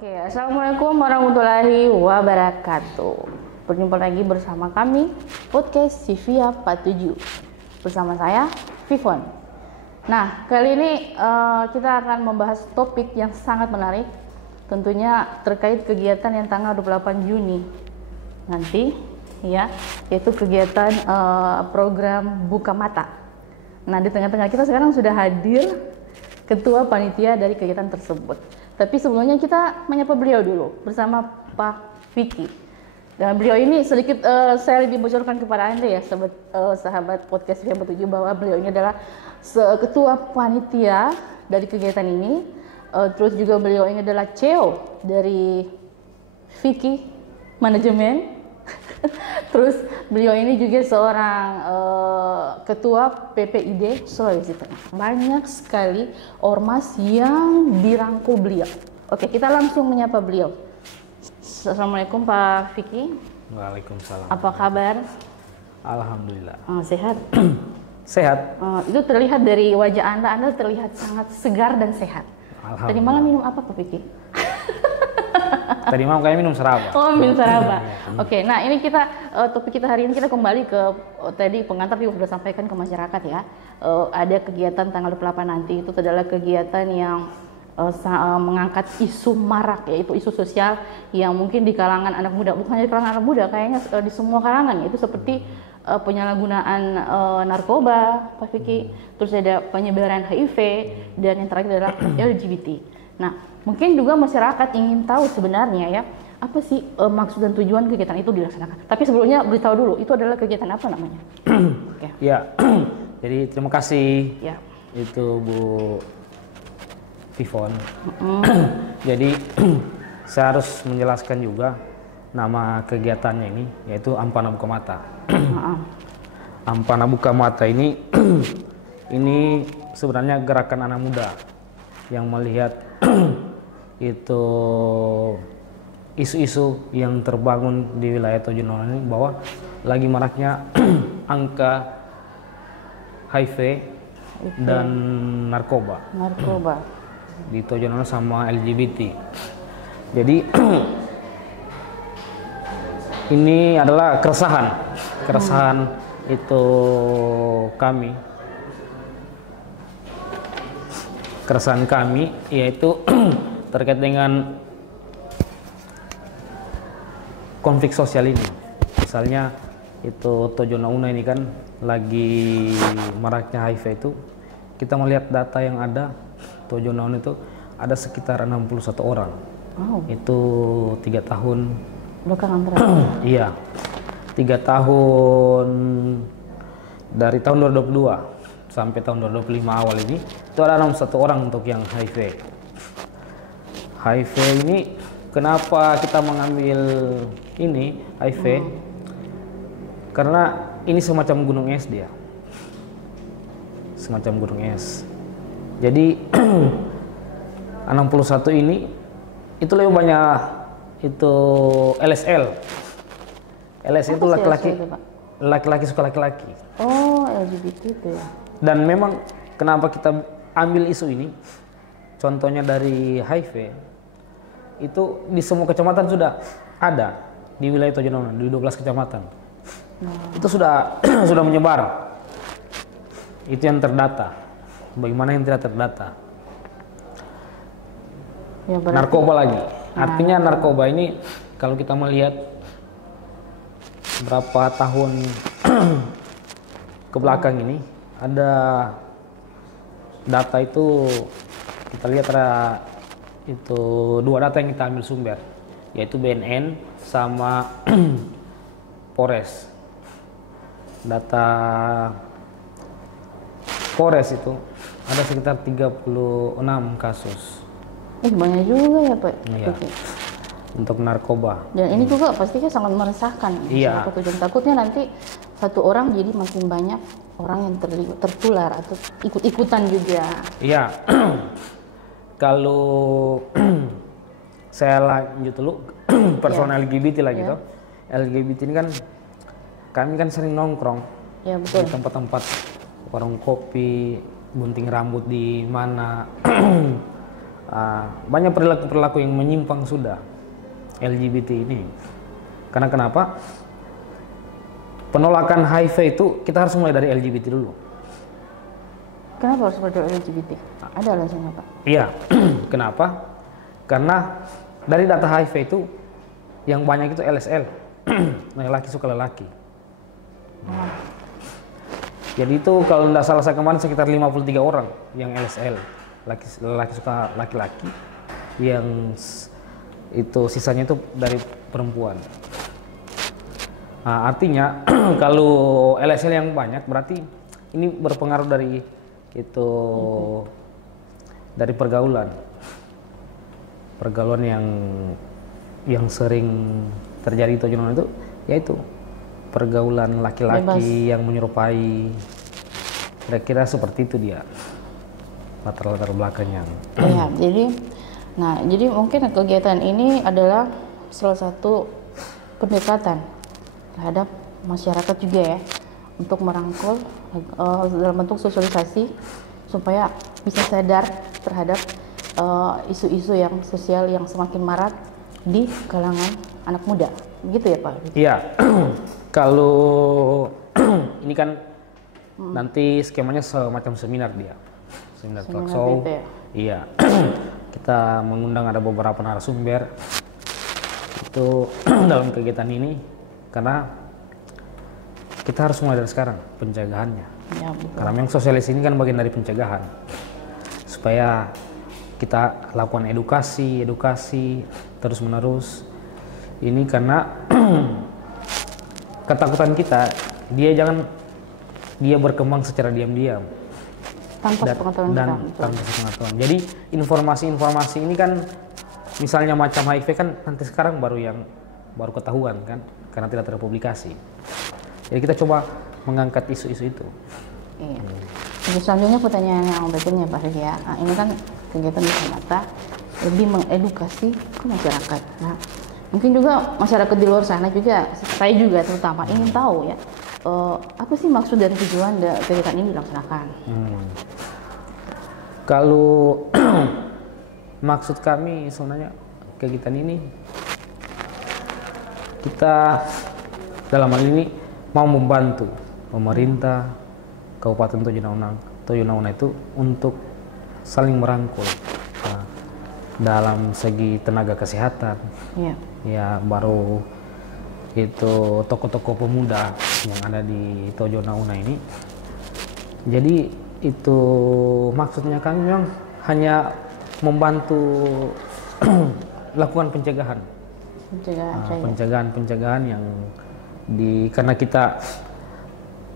Oke, assalamualaikum warahmatullahi wabarakatuh. Berjumpa lagi bersama kami podcast Sivia 47 bersama saya Vivon. Nah, kali ini kita akan membahas topik yang sangat menarik, tentunya terkait kegiatan yang tanggal 28 Juni nanti, ya, yaitu kegiatan program Buka Mata. Nah, di tengah-tengah kita sekarang sudah hadir ketua panitia dari kegiatan tersebut. Tapi sebelumnya kita menyapa beliau dulu bersama Pak Vicky. Dan beliau ini sedikit saya lebih bocorkan kepada Anda ya, sahabat podcast yang bertuju, bahwa beliau ini adalah ketua panitia dari kegiatan ini. Terus juga beliau ini adalah CEO dari Vicky Manajemen. Terus beliau ini juga seorang ketua PPID Sulawesi Tengah. Banyak sekali ormas yang dirangkul beliau. Oke, kita langsung menyapa beliau. Assalamualaikum Pak Vicky. Waalaikumsalam. Apa kabar? Alhamdulillah. Sehat? Sehat. Itu terlihat dari wajah Anda terlihat sangat segar dan sehat. Tadi malam minum apa Pak Vicky? Tadi malam kayak minum seraba. Oh, minum seraba. Oke, nah ini topik kita hari ini kita kembali ke tadi pengantar juga sudah sampaikan ke masyarakat ya. Ada kegiatan tanggal 28 nanti, itu adalah kegiatan yang mengangkat isu marak, yaitu isu sosial yang mungkin di kalangan anak muda, bukan hanya di kalangan anak muda, kayaknya di semua kalangan, yaitu seperti penyalahgunaan narkoba, Pak Vicky, terus ada penyebaran HIV, dan yang terakhir adalah LGBT. Nah, mungkin juga masyarakat ingin tahu sebenarnya ya, apa sih maksud dan tujuan kegiatan itu dilaksanakan. Tapi sebelumnya beritahu dulu, itu adalah kegiatan apa namanya? Okay. Ya, jadi terima kasih ya. Itu Bu Vivon. Jadi saya harus menjelaskan juga nama kegiatannya ini, yaitu Ampana Buka Mata. Ampana Buka Mata ini sebenarnya gerakan anak muda yang melihat itu isu-isu yang terbangun di wilayah Tojono ini, bahwa lagi maraknya angka HIV dan narkoba di Tojono sama LGBT. Jadi ini adalah keresahan itu keresahan kami, yaitu terkait dengan konflik sosial ini. Misalnya itu Tojono Una ini kan lagi maraknya HIV itu, kita melihat data yang ada, Tojono Una itu ada sekitar 61 orang. Wow. Itu 3 tahun belakangan iya, 3 tahun dari tahun 2022 sampai tahun 2025 awal ini, itu ada 61 orang untuk yang HIV. HIV ini, kenapa kita mengambil ini HIV? Karena ini semacam gunung es dia. Semacam gunung es. Jadi 61 ini itu lebih banyak itu LSL. LSL itu laki-laki suka laki-laki. Oh, LGBT itu ya. Dan memang kenapa kita ambil isu ini, contohnya dari HIV, itu di semua kecamatan sudah ada di wilayah Tojono, di 12 kecamatan. Itu sudah sudah menyebar. Itu yang terdata. Bagaimana yang tidak terdata? Ya, narkoba lagi. Artinya narkoba ini, kalau kita melihat berapa tahun ke belakang ini, ada data itu, kita lihat ada itu 2 data yang kita ambil sumber, yaitu BNN sama Polres. Data Polres itu ada sekitar 36 kasus. Banyak juga ya Pak. Iya. Untuk narkoba. Dan ini juga pastinya sangat meresahkan. Iya. Takutnya nanti satu orang jadi makin banyak orang yang tertular atau ikut-ikutan juga. Iya. Kalau saya lanjut dulu personal LGBT lagi toh. LGBT ini kan kami kan sering nongkrong. Ya, betul. Di tempat-tempat warung kopi, gunting rambut di mana banyak perilaku-perilaku yang menyimpang sudah LGBT ini. Karena kenapa? Penolakan HIV itu kita harus mulai dari LGBT dulu. Kenapa harus pada LGBT? Ada alasannya Pak? Iya, kenapa? Karena dari data HIV itu yang banyak itu LSL, laki suka lelaki. Jadi itu kalau tidak salah saya kemarin sekitar 53 orang yang LSL, laki suka laki-laki, yang itu sisanya itu dari perempuan. Nah, artinya kalau LSL yang banyak berarti ini berpengaruh dari itu dari pergaulan yang sering terjadi itu yaitu pergaulan laki-laki yang menyerupai, kira-kira seperti itu dia latar belakangnya. Ya, jadi mungkin kegiatan ini adalah salah satu pendekatan terhadap masyarakat juga ya, untuk merangkul dalam bentuk sosialisasi supaya bisa sadar terhadap isu-isu yang sosial yang semakin marak di kalangan anak muda, begitu ya Pak? Iya, kalau ini kan nanti skemanya semacam seminar dia, seminar talk show. Ya? Iya, kita mengundang ada beberapa narasumber itu dalam kegiatan ini, karena kita harus mulai dari sekarang pencegahannya. Ya, karena memang sosialis ini kan bagian dari pencegahan, supaya kita lakukan edukasi terus menerus. Ini karena ketakutan kita dia berkembang secara diam-diam tanpa pengetahuan. Jadi informasi ini kan, misalnya macam HIV kan nanti sekarang baru ketahuan kan, karena tidak terpublikasi. Jadi kita coba mengangkat isu-isu itu. Iya. Jadi selanjutnya pertanyaan yang berikutnya Pak Riki ya. Nah, ini kan kegiatan di Mata lebih mengedukasi ke masyarakat. Nah, mungkin juga masyarakat di luar sana juga, saya juga terutama ingin tahu ya, apa sih maksud dan tujuan kegiatan ini dilaksanakan? Kalau maksud kami sebenarnya kegiatan ini, kita dalam hal ini mau membantu pemerintah Kabupaten Tojo Nauna itu untuk saling merangkul dalam segi tenaga kesehatan. Ya, baru itu tokoh-tokoh pemuda yang ada di Tojo Nauna ini. Jadi itu maksudnya kami memang hanya membantu lakukan pencegahan yang karena kita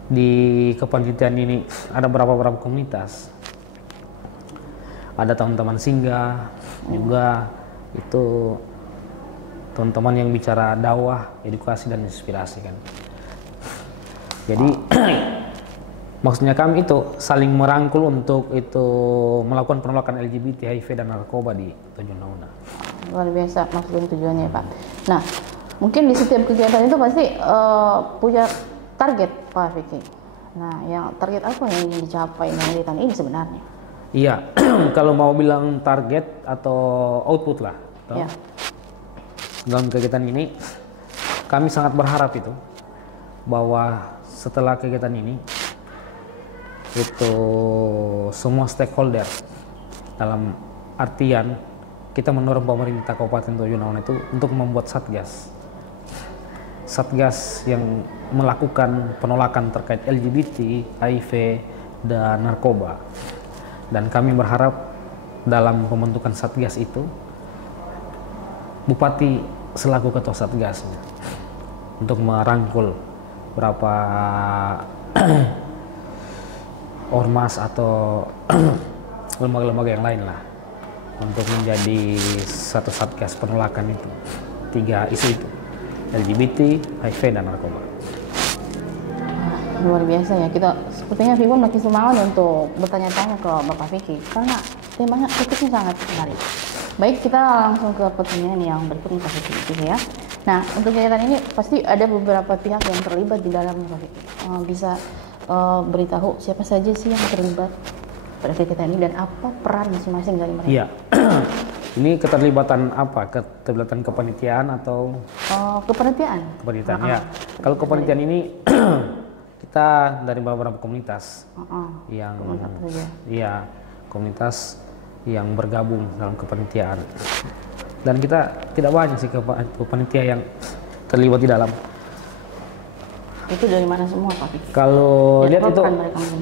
di kepanitiaan ini ada beberapa komunitas, ada teman-teman singgah juga, itu teman-teman yang bicara dakwah, edukasi dan inspirasi kan. Jadi maksudnya kami itu saling merangkul untuk itu melakukan penolakan LGBT, HIV dan narkoba di Tojo Nauna. Luar biasa maksud dan tujuannya Pak. Nah, mungkin di setiap kegiatan itu pasti punya target Pak Riki. Nah, yang target apa yang ingin dicapai dengan kegiatan ini sebenarnya? Iya, kalau mau bilang target atau output lah. Ya. Dalam kegiatan ini, kami sangat berharap itu bahwa setelah kegiatan ini, itu semua stakeholder, dalam artian kita mendorong pemerintah Kabupaten Tojo Nauna itu untuk membuat satgas yang melakukan penolakan terkait LGBT, HIV, dan narkoba. Dan kami berharap dalam pembentukan satgas itu, Bupati selaku ketua satgasnya untuk merangkul berapa ormas atau lembaga-lembaga yang lain lah untuk menjadi satu satgas penolakan itu 3 isu itu, LGBT, HIV, dan narkoba. Luar biasa ya, kita sepertinya Vivon makin semangat untuk bertanya-tanya ke Bapak Vicky karena temanya topiknya sangat menarik. Baik, kita langsung ke pertanyaan yang berikutnya Pak Vicky ya. Nah, untuk kegiatan ini pasti ada beberapa pihak yang terlibat di dalam Bapak Vicky. Bisa beritahu siapa saja sih yang terlibat? pada kegiatan ini dan apa peran masing-masing dari mereka? Iya. Ini keterlibatan apa? Keterlibatan kepanitiaan atau kepanitiaan? Kepanitiaan ya. Kalau kepanitiaan ini kita dari beberapa komunitas yang iya komunitas yang bergabung dalam kepanitiaan. Dan kita tidak banyak sih panitia yang terlibat di dalam. Itu dari mana semua Pak Vicky? Kalau lihat itu,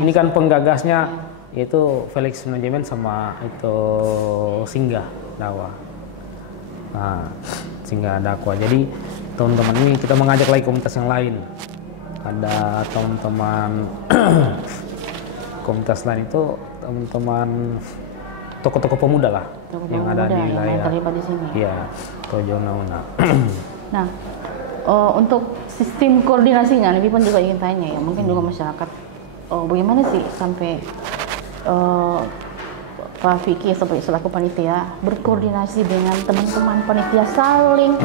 ini kan penggagasnya yaitu Felix Manajemen sama itu Singgah Dakwah. Nah, Singgah Dakwah. Jadi teman-teman ini kita mengajak lagi komunitas yang lain. Ada teman-teman komunitas lain itu teman-teman tokoh-tokoh pemuda lah yang ada di wilayah yang terlibat di sini. Iya, Tojo Nauna. Nah, untuk sistem koordinasinya, Nabi pun juga ingin tanya ya, mungkin juga masyarakat, bagaimana sih sampai Pak Vicky selaku panitia berkoordinasi dengan teman-teman panitia saling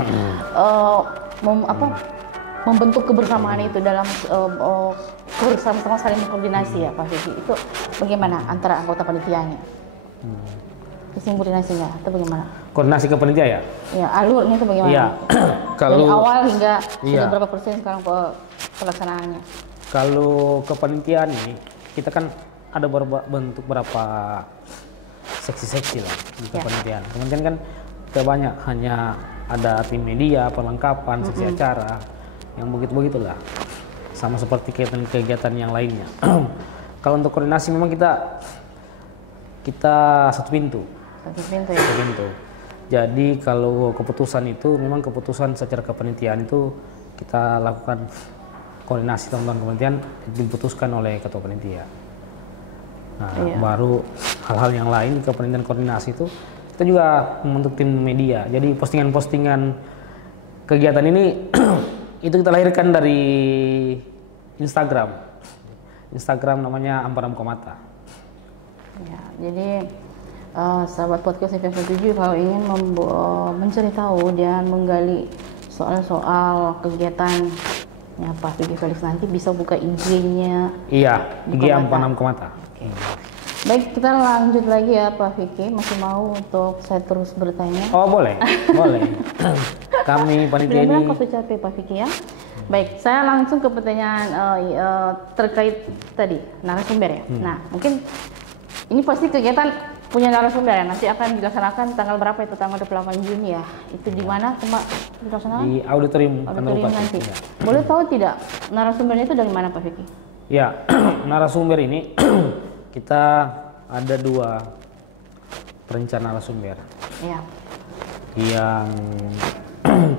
membentuk kebersamaan itu dalam bersama-sama saling koordinasi ya Pak Vicky. Itu bagaimana antara anggota panitianya? Sistem koordinasinya atau bagaimana? Koordinasi ke panitia ya? Ya, alurnya itu bagaimana? Iya. Dari awal hingga sudah berapa persen sekarang pelaksanaannya? Kalau kepanitiaan ini kita kan ada bentuk berapa seksi-seksi lah di kepanitiaan. Kemudian kan kita banyak hanya ada tim media, perlengkapan, seksi acara, yang begitulah. Sama seperti kegiatan yang lainnya. Kalau untuk koordinasi memang kita satu pintu. Satu pintu. Jadi kalau keputusan itu memang keputusan secara kepanitiaan itu kita lakukan koordinasi teman-teman kepanitiaan diputuskan oleh ketua panitia. Nah, baru hal-hal yang lain kepanitiaan koordinasi itu kita juga membentuk tim media. Jadi postingan-postingan kegiatan ini itu kita lahirkan dari Instagram namanya Amparam Komata. Ya, jadi sahabat podcast FF7 kalau ingin mencari tahu dan menggali soal-soal kegiatannya Pak Vicky Felix nanti bisa buka IG-nya. Iya, IG Amparam Komata. Okay. Baik, kita lanjut lagi ya Pak Vicky. Masih mau untuk saya terus bertanya? Oh boleh, boleh. Kami panitia ini. Kau capek Pak Vicky ya. Baik, saya langsung ke pertanyaan terkait tadi narasumber ya. Nah, mungkin ini pasti kegiatan punya narasumber ya. Nanti akan dilaksanakan tanggal berapa itu? Tanggal 28 Juni ya. Itu di mana dilaksanakan? Di auditorium nanti. Ya. Boleh tahu tidak narasumbernya itu dari mana Pak Vicky? Ya, narasumber ini kita ada 2 perencana narasumber. Ya. Yang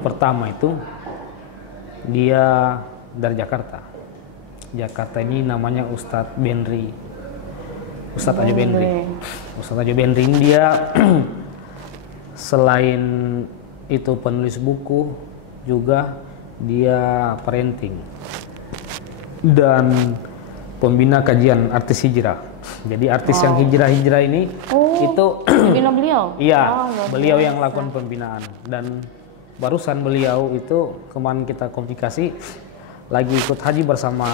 pertama itu dia dari Jakarta. Jakarta ini namanya Ustadz Benri. Ustadz Ajo Benri. Ustadz Ajo Benri ini dia selain itu penulis buku juga dia parenting dan pembina kajian artis hijrah. Jadi artis yang hijrah ini itu pembina beliau. Iya, beliau yang lakukan pembinaan dan barusan beliau itu kemarin kita komunikasi lagi ikut haji bersama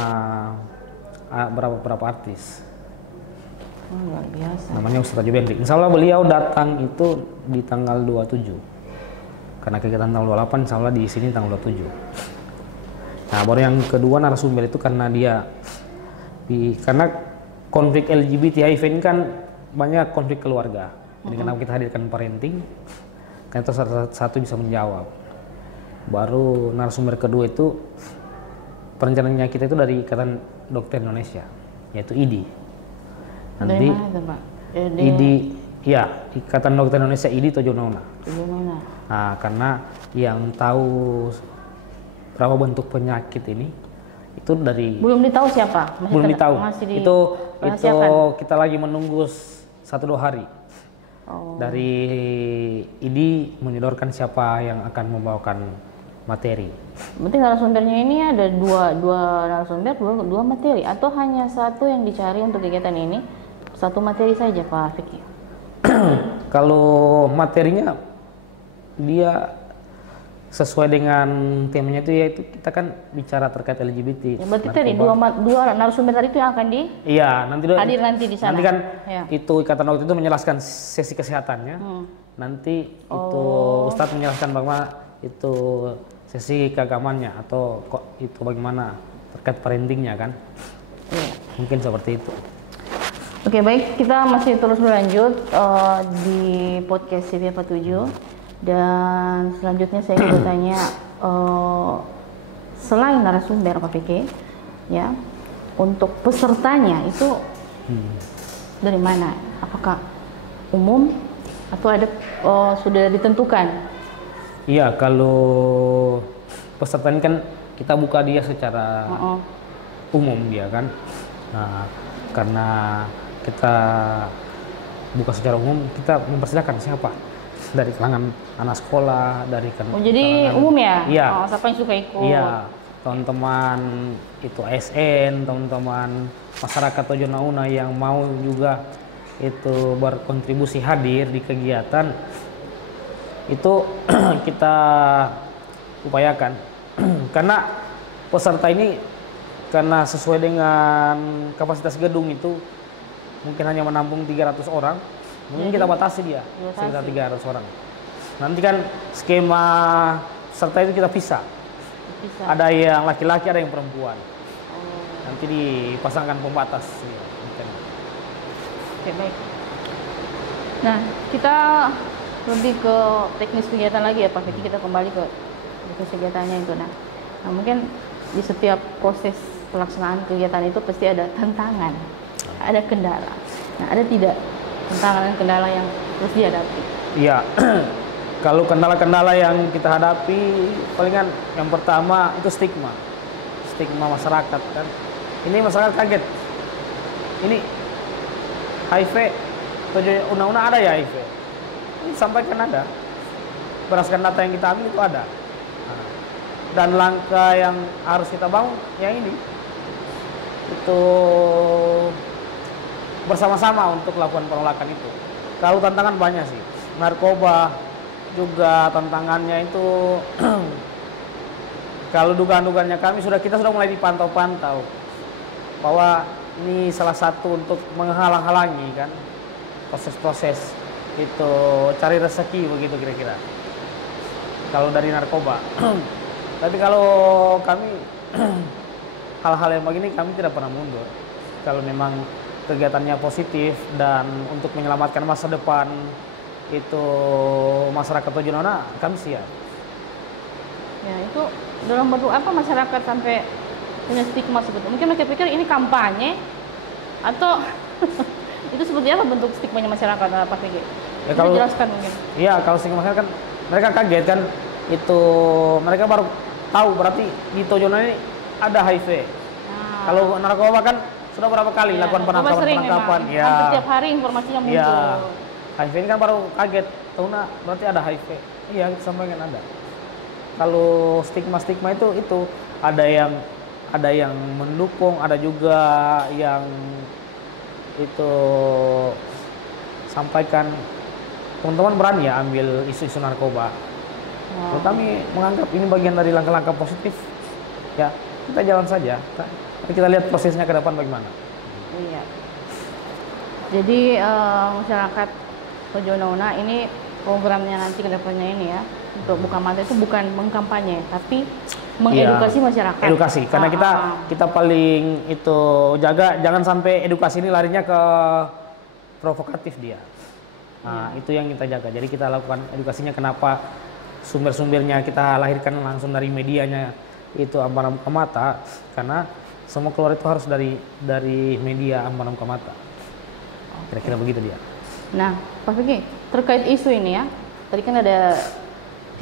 beberapa artis. Luar biasa. Namanya Ustadz Ajo Benri. Insya Allah beliau datang itu di tanggal 27. Karena kegiatan tanggal 28, insya Allah di sini tanggal 27. Nah, baru yang kedua narasumber itu karena karena konflik LGBT HIV ini kan banyak konflik keluarga. Jadi kenapa kita hadirkan parenting? Karena itu satu bisa menjawab. Baru narasumber kedua itu perencanaannya kita itu dari Ikatan Dokter Indonesia, yaitu IDI. Nanti dari mana itu, Pak? IDI, ya Ikatan Dokter Indonesia IDI Tojo Nauna. Nah, karena yang tahu berapa bentuk penyakit ini itu dari belum ditahu siapa? Belum ditahu. Itu kita lagi menunggu 1-2 hari. Dari IDI menyodorkan siapa yang akan membawakan materi. Berarti narasumbernya ini ada dua narasumber, dua materi, atau hanya satu yang dicari untuk kegiatan ini? Satu materi saja Pak Vicky? Kalau materinya dia sesuai dengan temanya itu yaitu kita kan bicara terkait LGBT. Ya, berarti tadi dua narasumber tadi itu yang akan iya, nanti hadir nanti di sana. Nanti kan ya. itu Ikatan Waktu itu menjelaskan sesi kesehatannya. Nanti itu Ustadz menjelaskan bagaimana itu sesi keagamannya atau kok itu bagaimana terkait parentingnya kan. Mungkin seperti itu. Oke, baik, kita masih terus berlanjut di podcast CV 47 dan selanjutnya saya ingin bertanya selain narasumber Pak Piki, ya, untuk pesertanya itu dari mana? Apakah umum atau ada sudah ditentukan? Iya, kalau peserta ini kan kita buka dia secara umum dia kan. Nah, karena kita buka secara umum, kita mempersilahkan siapa dari kalangan anak sekolah, dari jadi kalangan, umum ya? Iya. Siapa yang suka ikut? Iya, teman-teman itu ASN, teman-teman masyarakat Tojo Nauna yang mau juga itu berkontribusi hadir di kegiatan itu kita upayakan. Karena peserta ini karena sesuai dengan kapasitas gedung itu mungkin hanya menampung 300 orang, mungkin kita batasi dia sekitar 300 orang. Nanti kan skema peserta itu kita pisah. Ada yang laki-laki, ada yang perempuan. Nanti dipasangkan pembatas. Ya, oke, baik. Nah, kita lebih ke teknis kegiatan lagi ya Pak Vicky, kita kembali ke teknis kegiatannya itu. Nah, mungkin di setiap proses pelaksanaan kegiatan itu pasti ada tantangan, ada kendala. Nah, ada tidak tantangan-kendala yang terus dihadapi? Iya, kalau kendala-kendala yang kita hadapi, palingan yang pertama itu stigma masyarakat kan. Ini masyarakat kaget. Ini HIV, Una-Una ada ya HIV? Ini sampaikan ada. Berdasarkan data yang kita ambil itu ada. Dan langkah yang harus kita bangun yang ini itu bersama-sama untuk lakukan penolakan itu. Kalau tantangan banyak sih, narkoba juga tantangannya itu kalau dugaan-dugaannya kita sudah mulai dipantau-pantau bahwa ini salah satu untuk menghalang-halangi kan proses-proses itu cari rezeki begitu kira-kira. Kalau dari narkoba. Tapi kalau kami hal-hal yang begini kami tidak pernah mundur. Kalau memang kegiatannya positif dan untuk menyelamatkan masa depan itu masyarakat Tojo Nauna, kami siap. Ya, itu dalam bentuk apa masyarakat sampai punya stigma seperti itu? Mungkin mereka pikir ini kampanye atau itu seperti apa bentuk stigmanya masyarakat Pak PG? Ya, kalau jelaskan mungkin. Iya, kalau stigma masyarakat kan mereka kaget kan, itu mereka baru tahu berarti di Tojo Nauna ini ada HIV. Nah. Kalau narkoba kan sudah berapa kali lakukan penangkapan. Ya. Setiap hari informasinya muncul. Ya. HIV ini kan baru kaget, Tojo berarti ada HIV. Iya, sampaikan ada. Kalau stigma itu ada yang mendukung, ada juga yang itu sampaikan teman-teman berani ya ambil isu-isu narkoba. Wow. Kami menganggap ini bagian dari langkah-langkah positif. Ya, kita jalan saja. Kita lihat prosesnya ke depan bagaimana. Iya. Jadi masyarakat Tojo Nauna ini programnya nanti ke depannya ini ya, untuk buka mata itu bukan mengkampanye, tapi mengedukasi masyarakat. Edukasi, karena kita paling itu jaga jangan sampai edukasi ini larinya ke provokatif dia. Nah, itu yang kita jaga. Jadi kita lakukan edukasinya kenapa sumber-sumbernya kita lahirkan langsung dari medianya itu Ambaran Buka Mata, karena semua keluar itu harus dari media Ambaran Buka Mata. Kira-kira begitu dia. Nah, Pak Vicky, terkait isu ini ya, tadi kan ada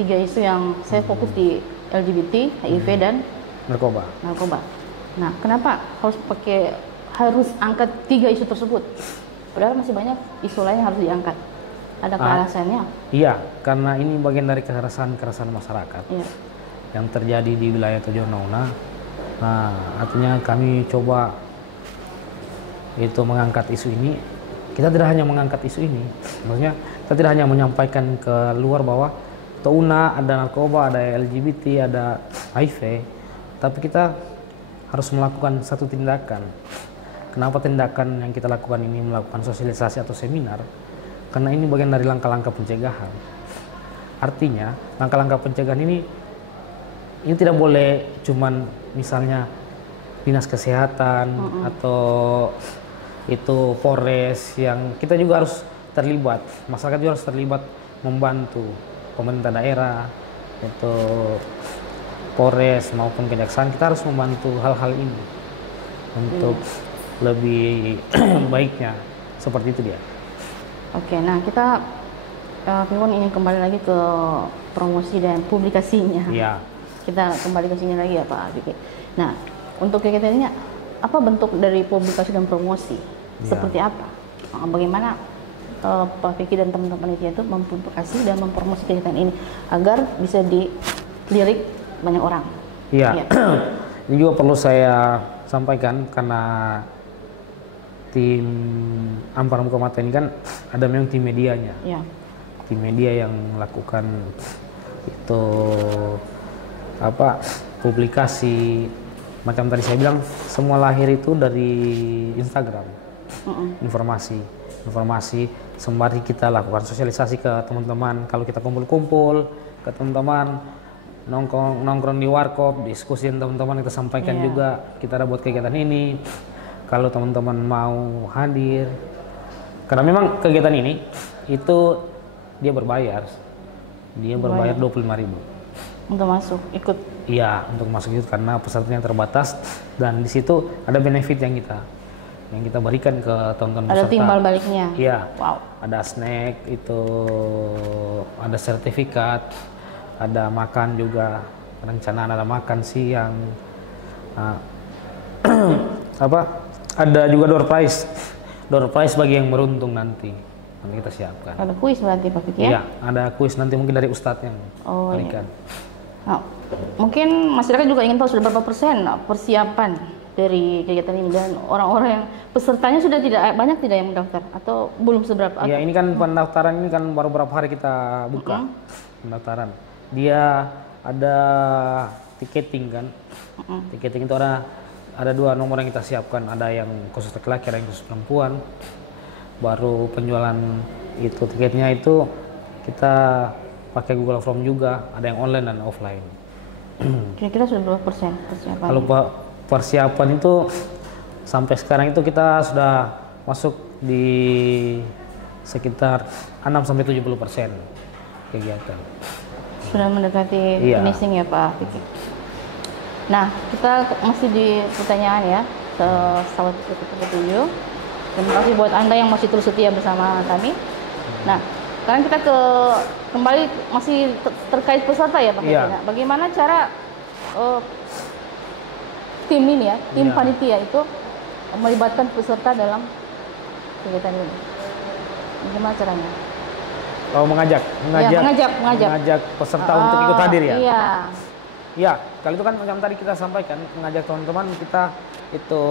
3 isu yang saya fokus di LGBT, HIV dan narkoba. Nah, kenapa harus angkat 3 isu tersebut? Padahal masih banyak isu lain yang harus diangkat. Ada alasannya? Iya, karena ini bagian dari kekerasan masyarakat yang terjadi di wilayah Tojo Nauna. Nah, artinya kami coba itu mengangkat isu ini. Kita tidak hanya mengangkat isu ini, maksudnya kita tidak hanya menyampaikan ke luar bahwa tuna, ada narkoba, ada LGBT, ada HIV, tapi kita harus melakukan satu tindakan. Kenapa tindakan yang kita lakukan ini melakukan sosialisasi atau seminar? Karena ini bagian dari langkah-langkah pencegahan. Artinya langkah-langkah pencegahan ini tidak boleh cuman misalnya dinas kesehatan atau itu Polres, yang kita juga harus terlibat, masyarakat juga harus terlibat membantu pemerintah daerah, itu Polres maupun kejaksaan. Kita harus membantu hal-hal ini untuk lebih baiknya, seperti itu dia. Oke, nah kita Vivon ingin kembali lagi ke promosi dan publikasinya. Iya. Kita kembali ke sini lagi ya Pak Vicky. Nah, untuk kegiatan ini apa bentuk dari publikasi dan promosi? Seperti apa? Bagaimana Pak Vicky dan teman-teman itu mempublikasi dan mempromosi kegiatan ini agar bisa dilirik banyak orang? Iya. Ini juga perlu saya sampaikan karena tim Ampara Muka Mata ini kan ada memang tim medianya. Ya. Tim media yang melakukan itu publikasi, macam tadi saya bilang, semua lahir itu dari Instagram. Informasi sembari kita lakukan sosialisasi ke teman-teman. Kalau kita kumpul-kumpul ke teman-teman, nongkrong di warkop, diskusi teman-teman, kita sampaikan juga kita ada buat kegiatan ini. Kalau teman-teman mau hadir, karena memang kegiatan ini itu dia berbayar 25.000 untuk masuk ikut. Iya, untuk masuk itu karena pesertanya terbatas, dan di situ ada benefit yang kita berikan ke teman-teman peserta. Ada timbal baliknya. Iya. Wow. Ada snack, itu ada sertifikat, ada makan juga, rencanaan ada makan siang. Ada juga door prize bagi yang beruntung nanti kita siapkan. Ada kuis berarti Pak Vicky ya? Iya, ada kuis nanti mungkin dari ustadz yang berikan. Iya. Nah, mungkin masyarakat juga ingin tahu sudah berapa persen persiapan dari kegiatan ini, dan orang-orang yang pesertanya sudah banyak tidak yang mendaftar atau belum seberapa? Iya, ini kan pendaftaran ini kan baru beberapa hari kita buka pendaftaran. Dia ada tiketing kan, tiketing itu ada 2 nomor yang kita siapkan, ada yang khusus laki-laki, ada yang khusus perempuan. Baru penjualan itu tiketnya itu kita pakai Google Form juga, ada yang online dan offline. Kira-kira sudah berapa persen persiapan? Kalau persiapan itu sampai sekarang itu kita sudah masuk di sekitar 6-70% kegiatan. Sudah mendekati finishing ya Pak Vicky. Nah, kita masih di pertanyaan ya, sahabat ke-7. Terima kasih buat Anda yang masih terus setia bersama kami. Nah, sekarang kita kembali masih terkait peserta ya Pak Vicky. Nah, bagaimana cara tim ini ya, tim panitia itu melibatkan peserta dalam kegiatan ini? Bagaimana caranya? Oh, mengajak peserta untuk ikut hadir ya? Iya. Ya, kali itu kan macam tadi kita sampaikan, mengajak teman-teman kita itu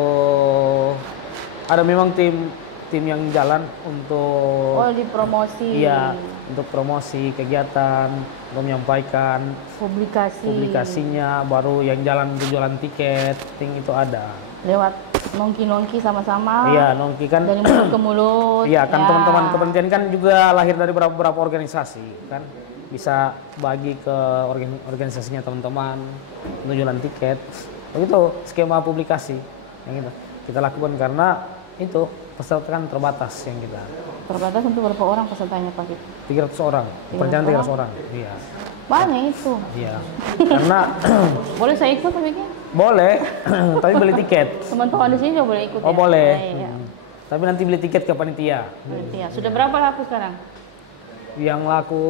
ada memang tim yang jalan untuk dipromosi. Iya, untuk promosi kegiatan, untuk menyampaikan publikasinya, baru yang jalan untuk jualan tiket, itu ada. Lewat nongki sama-sama. Iya, nongki kan dari mulut ke mulut. Iya, kan teman-teman kepentingan kan juga lahir dari beberapa organisasi kan. Bisa bagi ke organisasinya teman-teman untuk jualan tiket. Begitu skema publikasi yang kita lakukan, karena itu peserta kan terbatas yang kita. Terbatas untuk berapa orang pesertanya Pak? 300 orang. Perencanaan 300 orang. Iya. Banyak itu. Iya. Karena boleh saya ikut Pak Vicky? Boleh, tapi beli tiket. Teman-teman di sini juga boleh ikut. Oh, boleh. Iya. Tapi nanti beli tiket ke panitia. Sudah berapa laku sekarang? Yang laku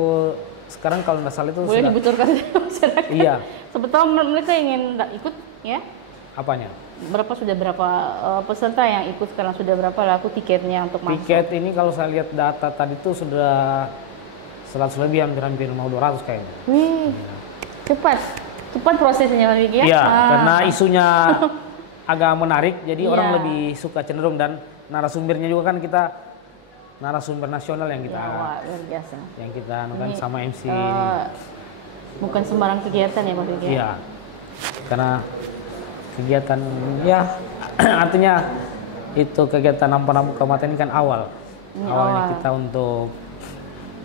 sekarang kalau nggak salah itu boleh dibocorkan masyarakat. Iya. Sebetulnya mereka ingin ikut ya? Apanya? Berapa peserta yang ikut sekarang, sudah berapa laku tiketnya untuk masuk? Tiket ini kalau saya lihat data tadi itu sudah 100 lebih, hampir mau 200 kayaknya. Wih, cepat prosesnya Pak Vicky ya? Iya, karena isunya agak menarik, jadi orang lebih suka cenderung, dan narasumbernya juga kan kita narasumber nasional yang kita Ya, wah, luar biasa. yang kita anukan Ini, sama MC. Bukan sembarang kegiatan ya Pak Fikri? Iya. Karena kegiatan ya artinya itu kegiatan Ampara Muka Mata ini kan awalnya kita untuk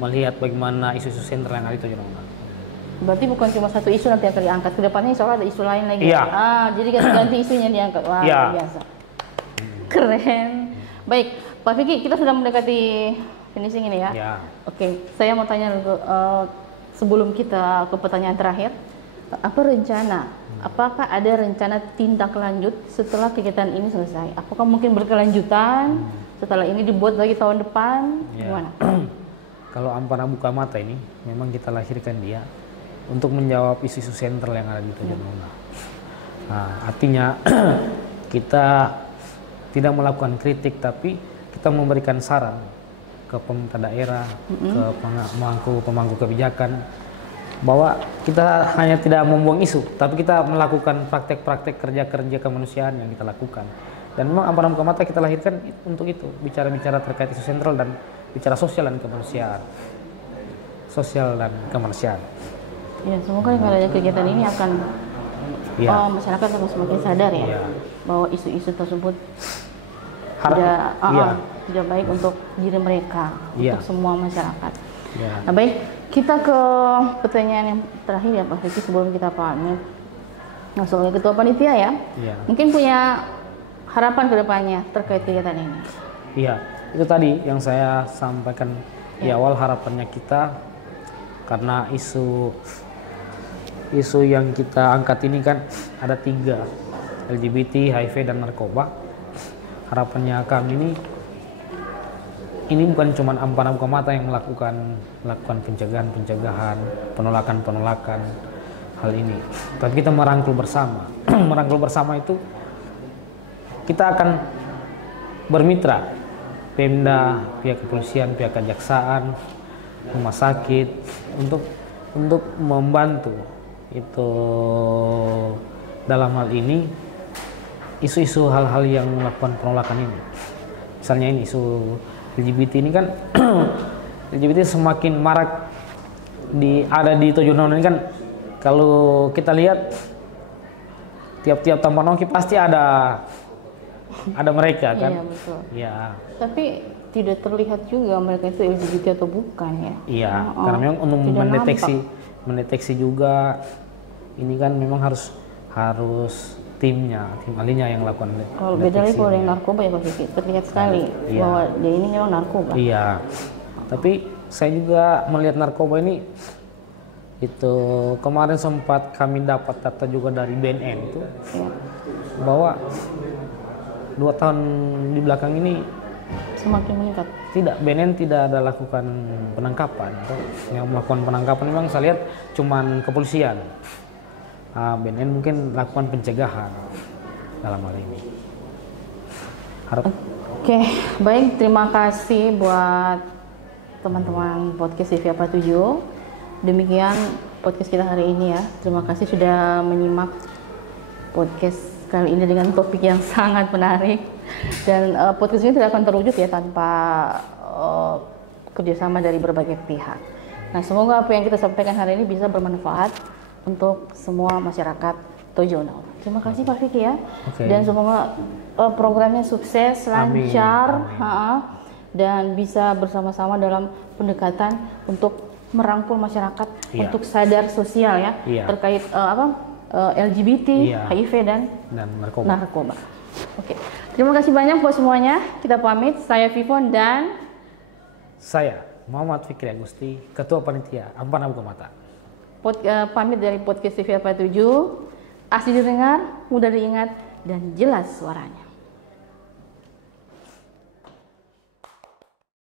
melihat bagaimana isu-isu sentral yang ada di Tojo Nona. Berarti bukan cuma satu isu nanti yang akan diangkat, kedepannya insya Allah ada isu lain lagi. Iya. Jadi ganti isunya diangkat. Wah, Iya. luar biasa. Keren. Baik, Pak Fikri, kita sudah mendekati finishing ini ya. Ya. Oke, saya mau tanya dulu, sebelum kita ke pertanyaan terakhir, apa rencana? Apakah ada rencana tindak lanjut setelah kegiatan ini selesai? Apakah mungkin berkelanjutan setelah ini dibuat lagi tahun depan? Ya. Gimana? Kalau Ampara Buka Mata ini memang kita lahirkan dia untuk menjawab isu-isu sentral yang ada di Tojo Nona. Nah, artinya kita tidak melakukan kritik, tapi kita memberikan saran ke pemerintah daerah, ke pemangku kebijakan, bahwa kita hanya tidak membuang isu, tapi kita melakukan praktek-praktek kerja-kerja kemanusiaan yang kita lakukan. Dan memang Ampara Muka Mata kita lahirkan untuk itu, bicara-bicara terkait isu sentral dan bicara sosial dan kemanusiaan. Sosial dan kemanusiaan. Ya, semoga dengan adanya kegiatan ini akan masyarakat akan semakin sadar ya, bahwa isu-isu tersebut tidak baik untuk diri mereka, untuk semua masyarakat. Nah, baik, kita ke pertanyaan yang terakhir ya Pak Fikri sebelum kita pamit. Langsung ke Ketua Panitia ya. Mungkin punya harapan ke depannya terkait kegiatan ini. Iya, itu tadi yang saya sampaikan di awal, harapannya kita karena isu yang kita angkat ini kan ada 3, LGBT, HIV, dan narkoba. Harapannya kami ini bukan cuma Ampara Muka Mata yang melakukan pencegahan, penolakan hal ini, tapi kita merangkul bersama. Merangkul bersama itu kita akan bermitra Pemda, pihak kepolisian, pihak kejaksaan, rumah sakit untuk membantu itu dalam hal ini isu-isu hal-hal yang melakukan penolakan ini. Misalnya ini isu LGBT ini kan LGBT semakin marak ada di Tojo Nona ini kan. Kalau kita lihat tiap-tiap taman nongki pasti ada mereka kan. Iya, betul. Iya. Tapi tidak terlihat juga mereka itu LGBT atau bukan ya. Iya, karena memang untuk mendeteksi juga ini kan memang harus tim ahlinya yang lakukan. Kalau beda lagi kalau yang narkoba ya Pak Fikri, terlihat sekali bahwa dia ini memang narkoba. Iya. Tapi saya juga melihat narkoba ini itu kemarin sempat kami dapat data juga dari BNN itu bahwa 2 tahun di belakang ini semakin meningkat. BNN tidak ada lakukan penangkapan. Yang melakukan penangkapan memang saya lihat cuman kepolisian. BNN mungkin lakukan pencegahan dalam hal ini. Oke, baik, terima kasih buat teman-teman podcast TV Apa 7. Demikian podcast kita hari ini ya. Terima kasih sudah menyimak podcast kali ini dengan topik yang sangat menarik. Dan podcast ini tidak akan terwujud ya tanpa kerjasama dari berbagai pihak. Nah, semoga apa yang kita sampaikan hari ini bisa bermanfaat untuk semua masyarakat Tojo Nona. Terima kasih Pak Fikri ya. Dan semoga programnya sukses, lancar, dan bisa bersama-sama dalam pendekatan untuk merangkul masyarakat untuk sadar sosial ya terkait LGBT, HIV dan narkoba. Oke. Terima kasih banyak buat semuanya. Kita pamit. Saya Vivon dan saya Muhammad Fikri Agusti, Ketua Panitia Ampara Muka Mata. Pamit dari podcast TV Apa 7. Asli didengar, mudah diingat, dan jelas suaranya.